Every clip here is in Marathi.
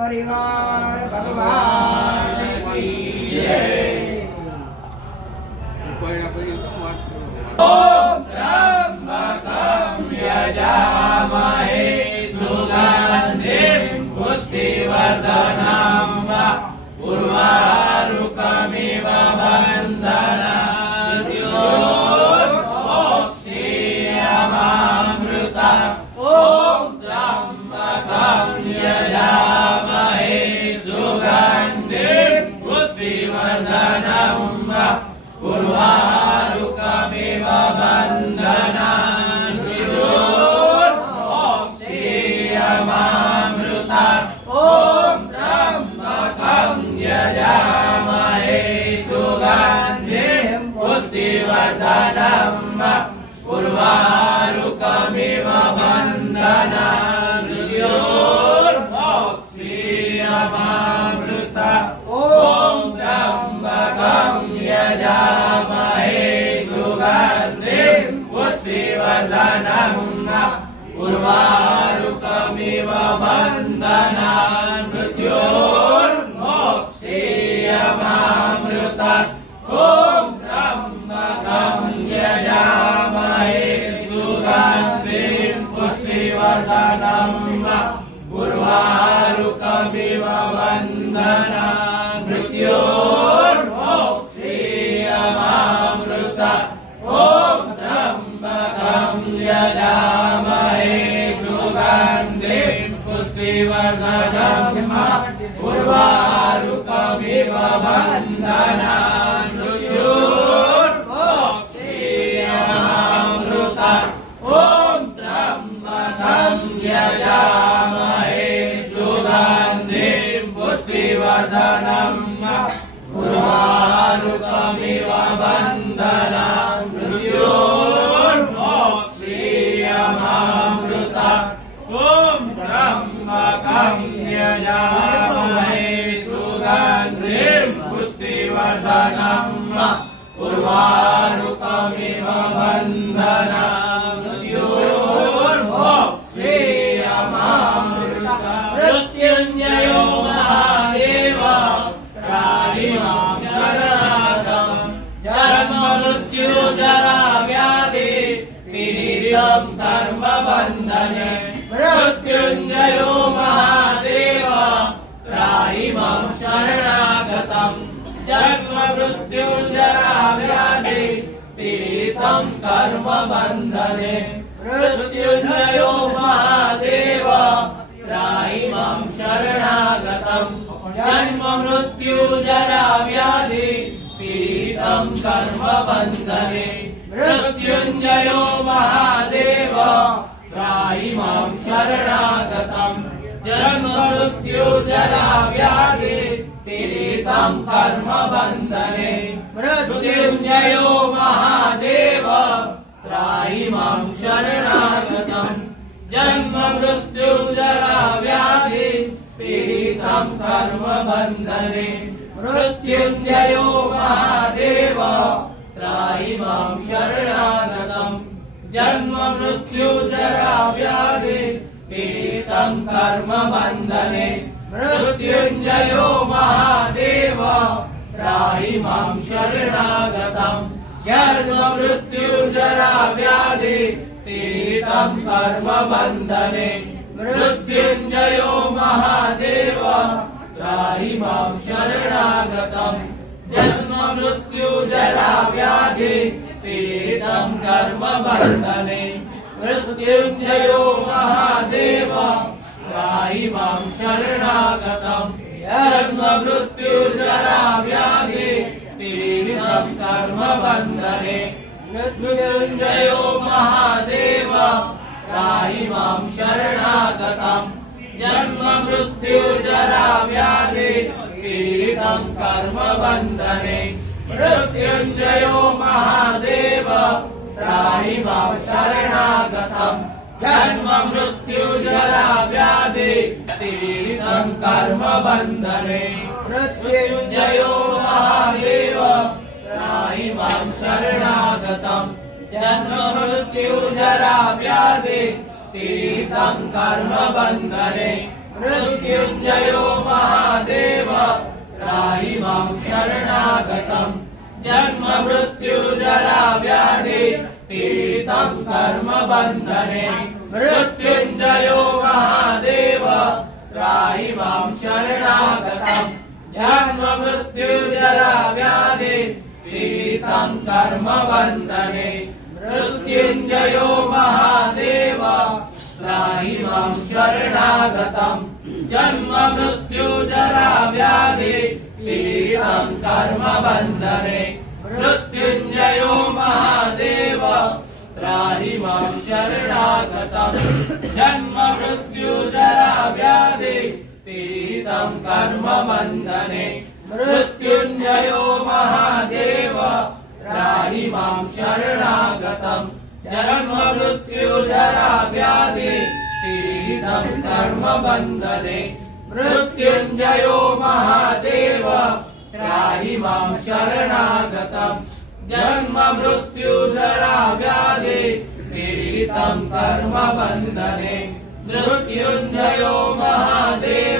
परिवार भगवान की जय। ओम त्र्यंबकं यजामहे सुगन्धिं पुष्टिवर्धनं उर्वारुकमिव बन्धनात् योर्मोक्षीयमामृता। ओम त्र्यंबकं यजामहे सुगन्धिं पुष्टिवर्धनं उर्वारुकमिव बन्धनात् योर्मोक्षीयमामृता। ओम त्र्यंबकं यजामहे सुगन्धिं पुष्टिवर्धनं उर्वारुकमिव बन्धनात् योर्मोक्षीयमामृता। ओम त्र्यंबकं यजामहे सुगन्धिं पुष्टिवर्धनं उर्वारुकमिव बन्धनात् योर्मोक्षीयमामृता। ओम त्र्यंबकं यजामहे सुगन्धिं पुष्टिवर्धनं उर्वारुकमिव बन्धनात् योर्मोक्षीयमामृता। ओम त्र्यंबकं यजामहे सुगन्धिं पुष्टिवर्धनं उर्वारुकमिव बन्धनात् योर्मोक्षीयमामृता। ओम त्र्यंबकं यजामहे सुगन्धिं पुष्टिवर्धनं उर्वारुकमिव बन्धनात् योर्मोक्षीयमामृता। ओम त्र्यंबकं यजामहे सुगन्धिं पुष्टिवर्धनं उर्वारुकमिव बन्धनात् योर्मोक्षीयमामृता। मृत्युञ्जयो महादेव त्राहि मां शरणं। जन्म मृत्यु जरा व्याधि पीडितं कर्मबन्धने। मृत्युञ्जयो महादेव त्राहि मां शरणागतं। जन्म मृत्यु जरा व्याधि पीडितं कर्मबन्धने। मृत्युञ्जयो महादेव त्राहि मां शरणागतं। जन्म मृत्यु जरा व्याधि पीडितं कर्मबन्धने। मृत्युञ्जयो महादेव त्राहि मां शरणागतं। जन्म मृत्यु जरा व्याधि पीडितं कर्मबन्धने। मृत्युञ्जयो महादेव त्राहि मां शरणागतं। जन्म मृत्यु जरा व्याधि पीडितं कर्मबन्धने। मृत्युञ्जयो महादेव त्राहि मां शरणागतं। जन्म मृत्यु जरा व्याधि पीडितं कर्मबन्धने। मृत्युञ्जयो महादेव त्राहि मां शरणागतं। जन्म मृत्यु जरा व्याधि पीडितं कर्मबन्धने। मृत्युञ्जयो महादेव त्राहि मां शरणागतं। जन्म मृत्यु जरा व्याधि पीडितं कर्मबन्धने। मृत्युञ्जयो महादेव त्राहि मां शरणागतं। जन्म मृत्यु जरा व्याधि पीडितं कर्मबन्धने। मृत्युञ्जयो महादेव त्राहि मां शरणागतं। जन्म मृत्यु जरा व्याधि पीडितं कर्मबन्धने। मृत्युञ्जयो महादेव त्राहि मां शरणागतं। जन्म मृत्यु जरा व्याधि पीडितं कर्मबन्धने। मृत्युञ्जयो महादेव त्राहि मां शरणागतं। जन्म मृत्यु जरा व्याधि पीडितं कर्मबन्धने। मृत्युञ्जयो महादेव त्राहि मां शरणागतम् जन्म मृत्यु जरा व्याधि पीडितं कर्म बन्धने मृत्युञ्जयो महादेव त्राहि मां शरणागतम् जन्म मृत्यु जरा व्याधि पीडितं कर्म बन्धने मृत्युञ्जयो महादेव त्राहि मां शरणागतम् जन्म मृत्यु जरा व्याधि पीडितं कर्म बन्धने मृत्युञ्जयो महादेव त्राहि मां शरणागतम् जन्म मृत्यु जरा व्याधि पीडितं कर्म बन्धने मृत्युञ्जयो महादेव त्राहि मां शरणागतम् जन्म मृत्यु जरा व्याधि पीडितं कर्म बन्धने मृत्युञ्जयो महादेव त्राहि मां शरणागतम् जन्म मृत्यु जरा व्याधि पीडितं कर्म बन्धने मृत्युञ्जयो महादेव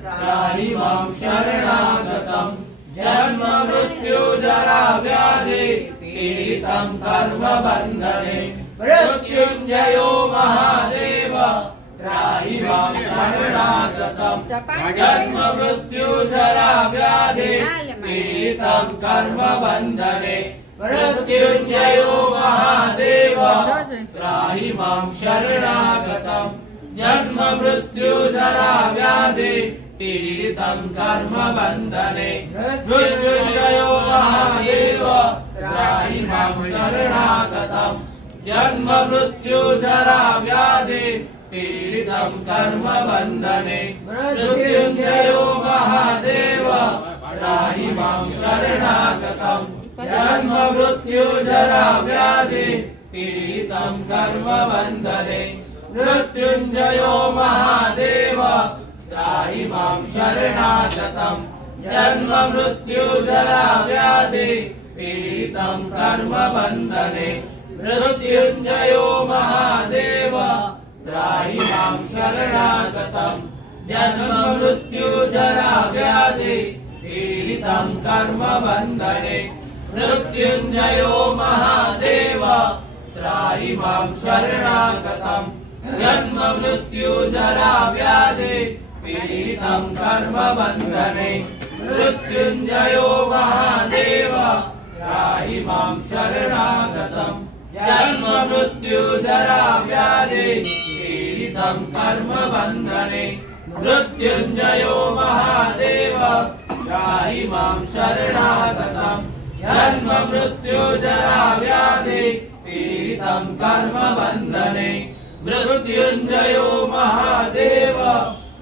त्राहि मां शरणागतम् जन्म मृत्यु जरा व्याधि पीडितं कर्म बन्धने मृत्युञ्जयो महादेव त्राहि मां शरणागतम् जन्म मृत्यु जरा व्याधि पीडितं कर्म बन्धने मृत्युञ्जयो महादेव त्राहि मां शरणागतम् जन्म मृत्यु जरा व्याधि पीडितं कर्म बन्धने मृत्युञ्जयो महादेव त्राहि मां शरणागतम् जन्म मृत्यु जरा व्याधि पीडितं कर्म बन्धने मृत्युञ्जयो महादेव त्राहि मां शरणागतम् जन्म मृत्यु जरा व्याधि पीडितं कर्म बन्धने मृत्युञ्जयो महादेव त्राहि मां शरणागतम् जन्म मृत्यु जरा व्याधि पीडितं कर्म बन्धने मृत्युञ्जयो महादेव त्राहि मां शरणागतम् जन्म मृत्यु जरा व्याधि पीडितं कर्म बन्धने मृत्युञ्जयो महादेव त्राहि मां शरणागतम् जन्म मृत्यु जरा व्याधि पीडितं कर्म बन्धने मृत्युञ्जयो महादेव त्राहि मां शरणागतम् जन्म मृत्यु जरा व्याधि पीडितं कर्म बन्धने मृत्युञ्जयो महादेव त्राहि मां शरणागतम् जन्म मृत्यु जरा व्याधि पीडितं कर्म बन्धने मृत्युञ्जयो महादेव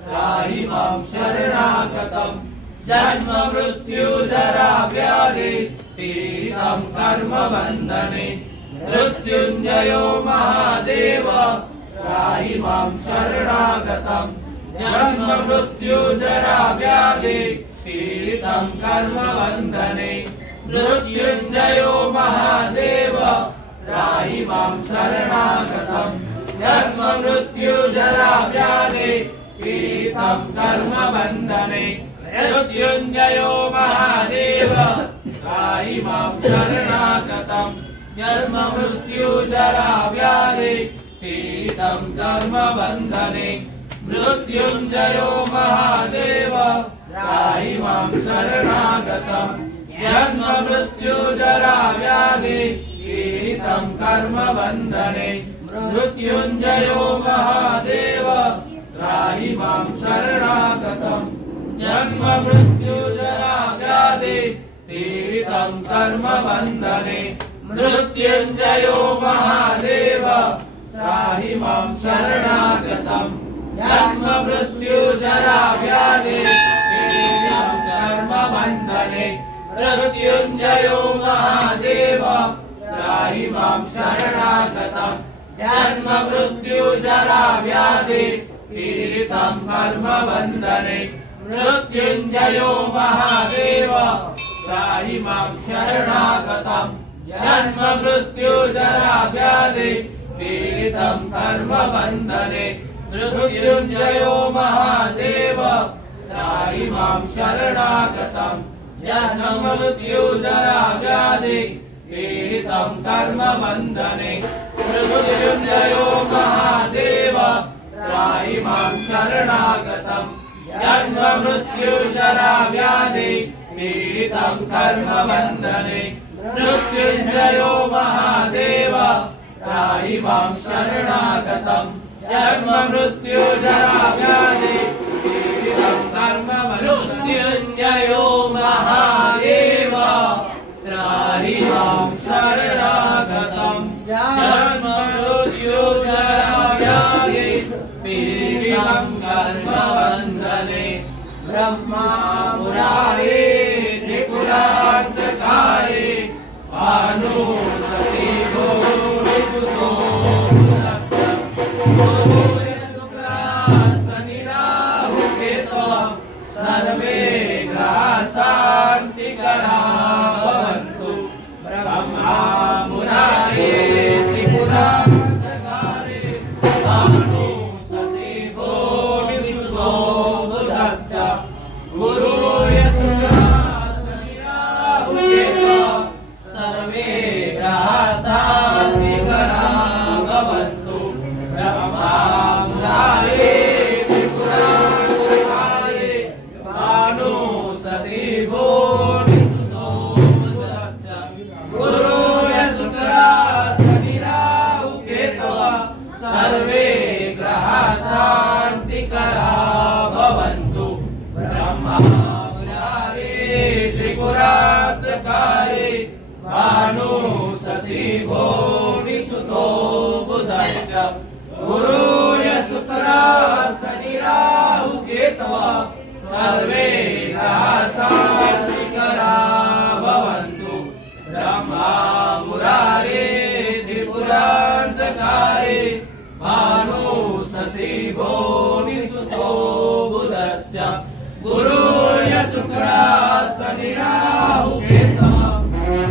त्राहि मां शरणागतम् जन्म मृत्यु जरा व्याधि पीडितं कर्म बन्धने मृत्युञ्जयो महादेव त्राहि मां शरणागतम् जन्म मृत्यु जरा व्याधि पीडितं कर्म बन्धने मृत्युञ्जयो महादेव त्राहि मां शरणागतम् जन्म मृत्यु जरा व्याधि पीडितं कर्म बन्धने मृत्युञ्जयो महादेव त्राहि मां शरणागतम् जन्म मृत्यु जरा व्याधि पीडितं कर्म बन्धने मृत्युञ्जयो महादेव त्राहि मां शरणागतम् जन्म मृत्यु जरा व्याधि पीडितं कर्म बन्धने मृत्युञ्जयो महादेव त्राहि मां शरणागतम् जन्म मृत्यु जरा व्याधि पीडितं कर्म बन्धने मृत्युञ्जयो महादेव त्राहि मां शरणागतम् जन्म मृत्यु जरा व्याधि पीडितं कर्म बन्धने मृत्युञ्जयो महादेव त्राहि मां शरणागतम् जन्म मृत्यु जरा व्याधि पीडितं कर्म बन्धने मृत्युञ्जयो महादेव त्राहि मां शरणागतम् जन्म मृत्यु जरा व्याधि पीडितं कर्म बन्धने मृत्युञ्जयो महादेव त्राहि त्राहि मां शरणागतं जन्ममृत्युजरा व्याधि पीडितं कर्मबन्धने मृत्युञ्जयो महादेव त्राहि मां शरणागतं जन्ममृत्युजरा व्याधि पीडितं कर्मबन्धने मृत्युञ्जयो महादेव त्राहि मां शरणागतं जन्ममृत्युजरा व्याधि पीडितं कर्मबन्धने महादेव त्राहि मां शरणागतं जन्ममृत्युजरा व्याधि पीडितं कर्मबन्धने ब्रह्मा मुरारे त्रिपुरान्तकारे भानु सती भूरिसुतो शुक्ला शनि राहु केतु सर्वे ग्रहा शान्तिकरा भवन्तु ब्रह्मा मुरारे त्रिपुरान्तकारे भानु सती भूरिसुतो बुधश्च गुरुर्य शुक्ला शनि राहु केतु सर्वे ग्रहा शान्तिकरा भवन्तु ब्रह्मा मुरारे त्रिपुरान्तकारे भानु सती भूरिसुतो बुधश्च गुरुर्य शुक्ला शनि राहु केतु सर्वे ग्रहा शान्तिकरा भवन्तु ब्रह्मा मुरारे त्रिपुरान्तकारे भानु सती भूरिसुतो बुधश्च गुरुर्य शुक्ला शनि राहु केतु सर्वे ग्रहा शान्तिकरा भवन्तु ब्रह्मा मुरारे त्रिपुरान्तकारे भानु सती भूरिसुतो बुधश्च गुरुर्य शुक्ला शनि राहु केतु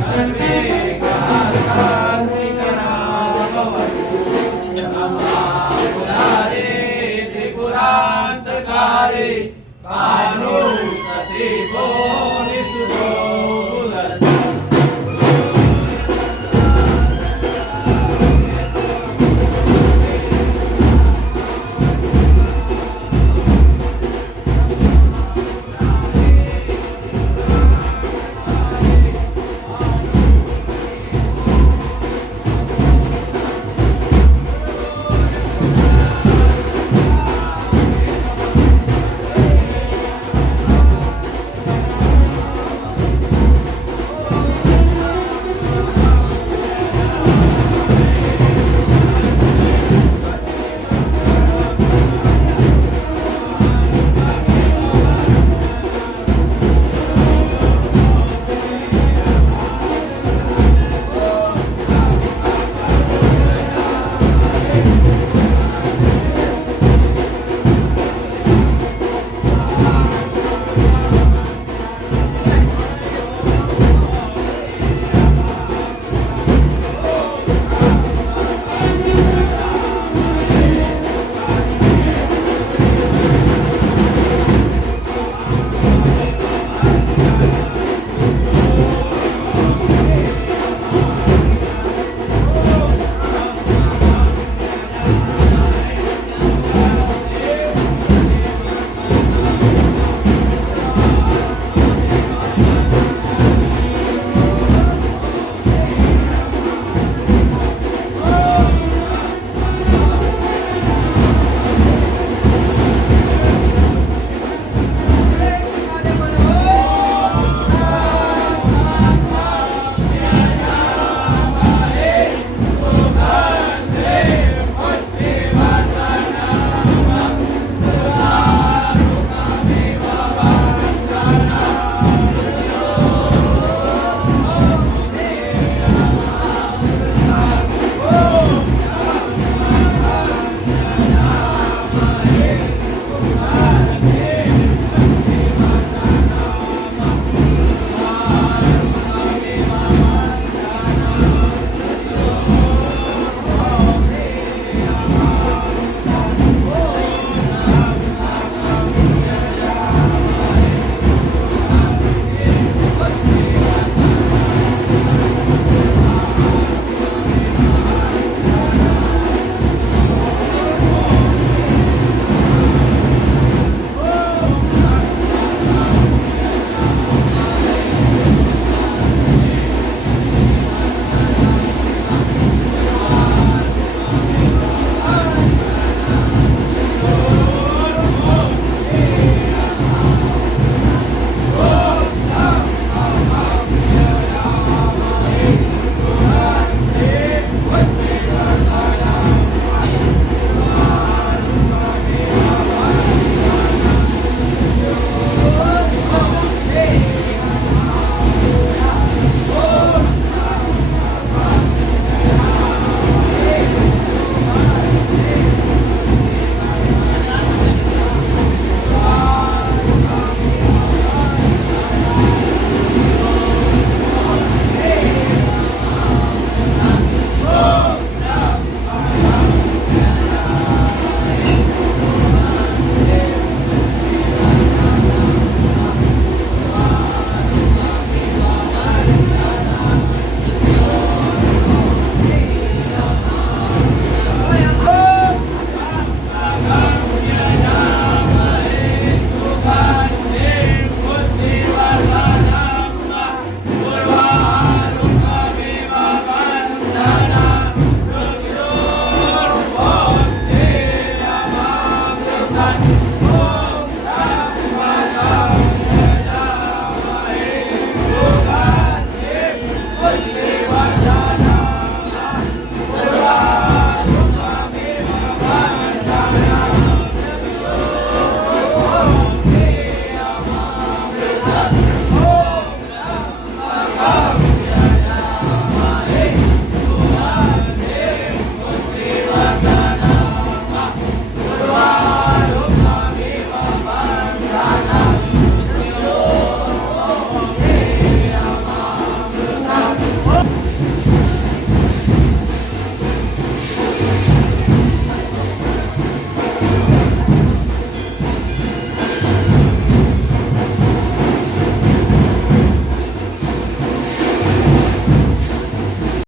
सर्वे ग्रहा शान्तिकरा भवन्तु ब्रह्मा मुरारे त्रिपुरान्तकारे